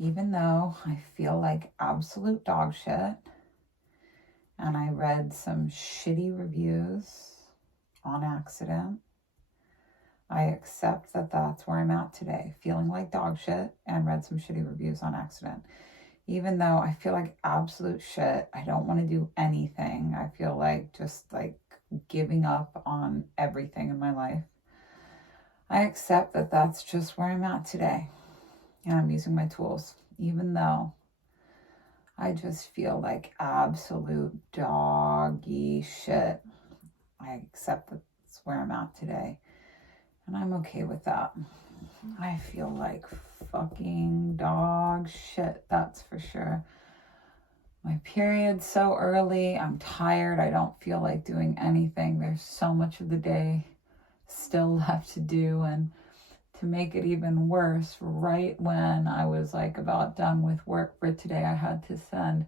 even though I feel like absolute dog shit and I read some shitty reviews on accident, I accept that that's where I'm at today, feeling like dog shit and read some shitty reviews on accident. Even though I feel like absolute shit, I don't want to do anything. I feel like just like giving up on everything in my life. I accept that that's just where I'm at today. And I'm using my tools, even though I just feel like absolute doggy shit. I accept that's where I'm at today. And I'm okay with that. I feel like fucking dog shit, that's for sure. My period's so early. I'm tired. I don't feel like doing anything. There's so much of the day still left to do. And to make it even worse, right when I was like about done with work for today, I had to send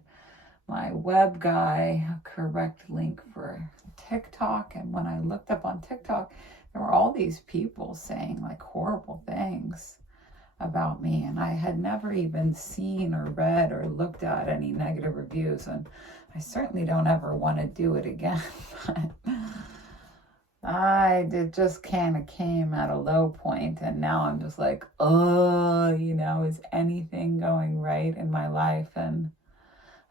my web guy a correct link for TikTok. And when I looked up on TikTok, there were all these people saying like horrible things about me, and I had never even seen or read or looked at any negative reviews, and I certainly don't ever want to do it again. It just kind of came at a low point, and now I'm just like, is anything going right in my life? And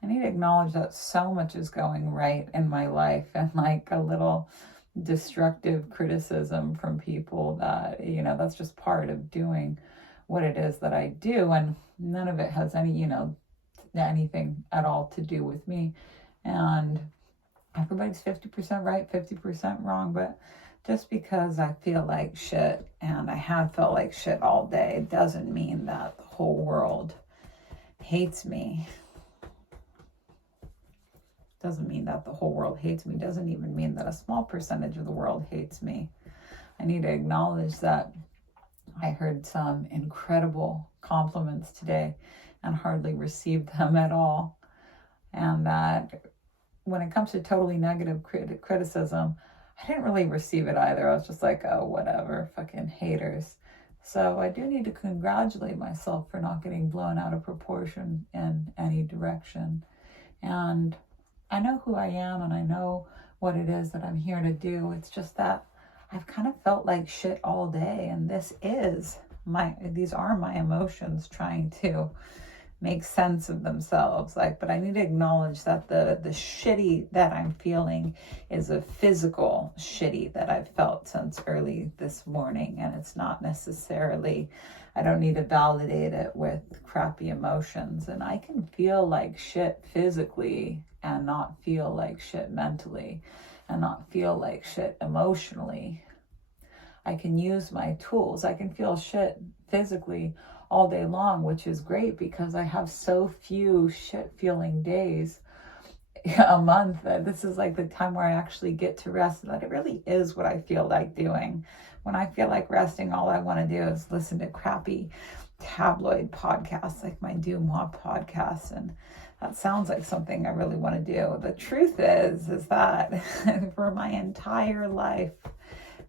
I need to acknowledge that so much is going right in my life, and like a little destructive criticism from people that, that's just part of doing what it is that I do, and none of it has anything at all to do with me. And everybody's 50% right, 50% wrong, but just because I feel like shit and I have felt like shit all day doesn't mean that the whole world hates me. Doesn't mean that the whole world hates me. Doesn't even mean that a small percentage of the world hates me. I need to acknowledge that I heard some incredible compliments today and hardly received them at all. And that when it comes to totally negative criticism, I didn't really receive it either. I was just like, oh, whatever, fucking haters. So I do need to congratulate myself for not getting blown out of proportion in any direction. And I know who I am and I know what it is that I'm here to do. It's just that I've kind of felt like shit all day, and these are my emotions trying to make sense of themselves. But I need to acknowledge that the shitty that I'm feeling is a physical shitty that I've felt since early this morning, and it's not necessarily, I don't need to validate it with crappy emotions. And I can feel like shit physically and not feel like shit mentally, and not feel like shit emotionally. I can use my tools. I can feel shit physically all day long, which is great because I have so few shit feeling days a month that this is like the time where I actually get to rest, and that it really is what I feel like doing. When I feel like resting, all I want to do is listen to crappy tabloid podcasts like my DeuxMoi podcast, and that sounds like something I really want to do. The truth is that for my entire life,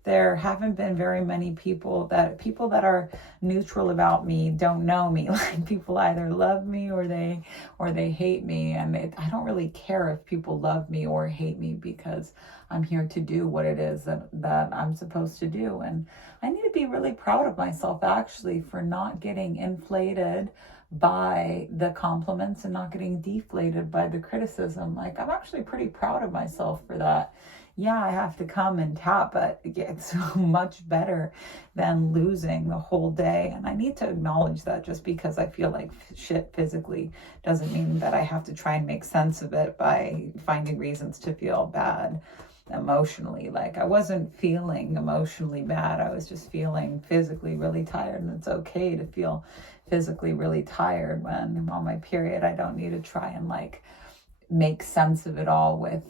there haven't been very many people that are neutral about me don't know me. Like, people either love me or they hate me, and I don't really care if people love me or hate me, because I'm here to do what it is that I'm supposed to do. And I need to be really proud of myself actually for not getting inflated by the compliments and not getting deflated by the criticism. Like, I'm actually pretty proud of myself for that. Yeah, I have to come and tap, but it's so much better than losing the whole day. And I need to acknowledge that just because I feel like shit physically doesn't mean that I have to try and make sense of it by finding reasons to feel bad emotionally. Like, I wasn't feeling emotionally bad. I was just feeling physically really tired, and it's okay to feel physically really tired. When I'm on my period, I don't need to try and make sense of it all with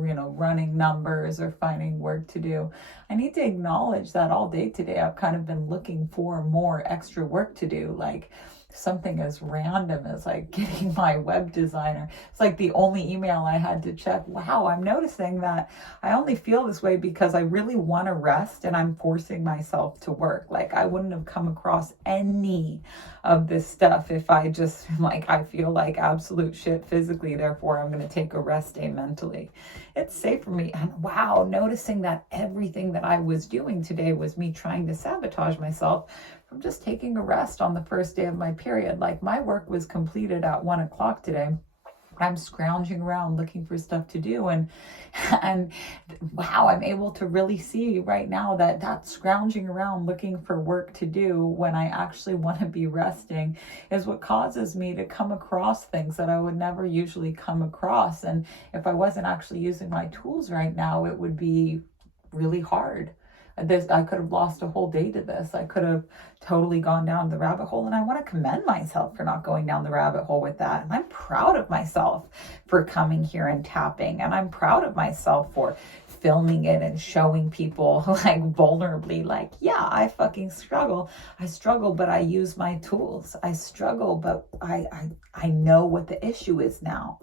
running numbers or finding work to do. I need to acknowledge that all day today I've kind of been looking for more extra work to do. Like, something as random as like getting my web designer. It's like the only email I had to check. Wow, I'm noticing that I only feel this way because I really want to rest and I'm forcing myself to work. Like I wouldn't have come across any of this stuff if I just like, I feel like absolute shit physically, therefore I'm going to take a rest day mentally. It's safe for me. And wow, noticing that everything that I was doing today was me trying to sabotage myself from just taking a rest on the first day of my period. Like my work was completed at 1 o'clock today. I'm scrounging around looking for stuff to do, and wow, I'm able to really see right now that scrounging around looking for work to do when I actually want to be resting is what causes me to come across things that I would never usually come across. And if I wasn't actually using my tools right now, it would be really hard. I could have lost a whole day to this. I could have totally gone down the rabbit hole, and I want to commend myself for not going down the rabbit hole with that. And I'm proud of myself for coming here and tapping, and I'm proud of myself for filming it and showing people like vulnerably, like, yeah, I fucking struggle. I struggle, but I use my tools. I struggle, but I know what the issue is now.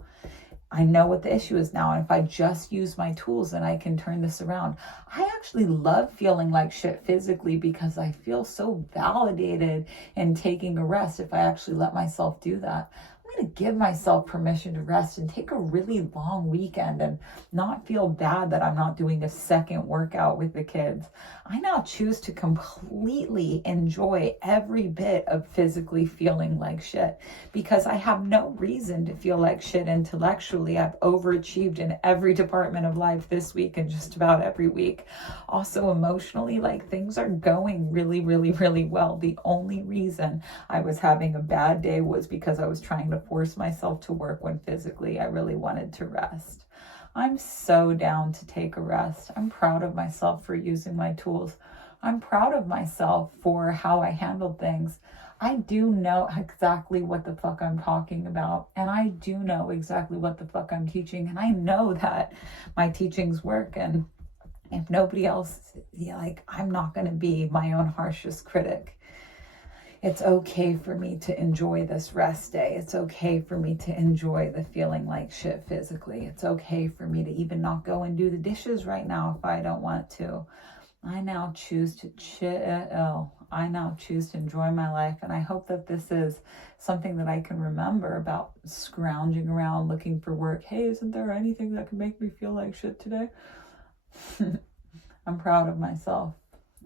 I know what the issue is now. And if I just use my tools, then I can turn this around. I actually love feeling like shit physically because I feel so validated in taking a rest if I actually let myself do that. I'm going to give myself permission to rest and take a really long weekend and not feel bad that I'm not doing a second workout with the kids. I now choose to completely enjoy every bit of physically feeling like shit because I have no reason to feel like shit intellectually. I've overachieved in every department of life this week and just about every week. Also emotionally, like things are going really, really, really well. The only reason I was having a bad day was because I was trying to force myself to work when physically I really wanted to rest. I'm so down to take a rest. I'm proud of myself for using my tools. I'm proud of myself for how I handled things. I do know exactly what the fuck I'm talking about. And I do know exactly what the fuck I'm teaching. And I know that my teachings work. And if nobody else, like, I'm not going to be my own harshest critic. It's okay for me to enjoy this rest day. It's okay for me to enjoy the feeling like shit physically. It's okay for me to even not go and do the dishes right now if I don't want to. I now choose to chill. I now choose to enjoy my life. And I hope that this is something that I can remember about scrounging around looking for work. Hey, isn't there anything that can make me feel like shit today? I'm proud of myself.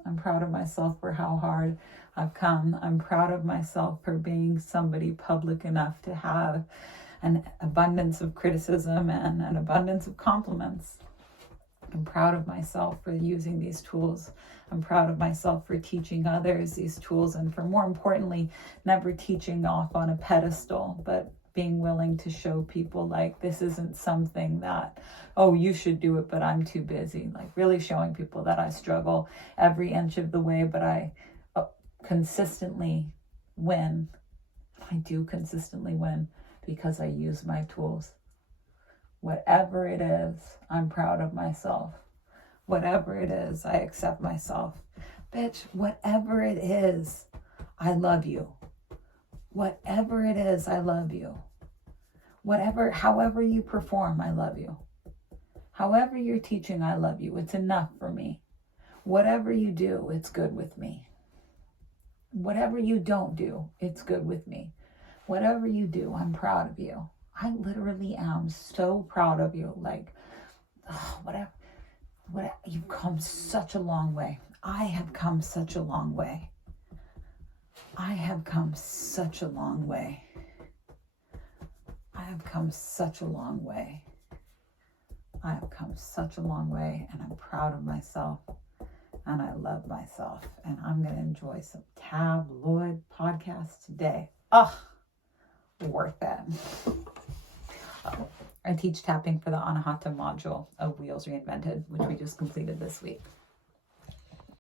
I'm proud of myself for how hard I've come. I'm proud of myself for being somebody public enough to have an abundance of criticism and an abundance of compliments. I'm proud of myself for using these tools. I'm proud of myself for teaching others these tools, and for, more importantly, never teaching off on a pedestal, but being willing to show people like this isn't something that, oh, you should do it, but I'm too busy. Like really showing people that I struggle every inch of the way, but I consistently win. I do consistently win because I use my tools. Whatever it is, I'm proud of myself. Whatever it is, I accept myself. Bitch, whatever it is, I love you. Whatever it is, I love you. However you perform, I love you. However you're teaching, I love you. It's enough for me. Whatever you do, it's good with me. Whatever you don't do, it's good with me. Whatever you do, I'm proud of you. I literally am so proud of you. Like, whatever, you've come such a long way. I have come such a long way. I have come such a long way. I have come such a long way. I have come such a long way, and I'm proud of myself, and I love myself, and I'm going to enjoy some tabloid podcasts today. Worth it. I teach tapping for the Anahata module of Wheels Reinvented, which we just completed this week.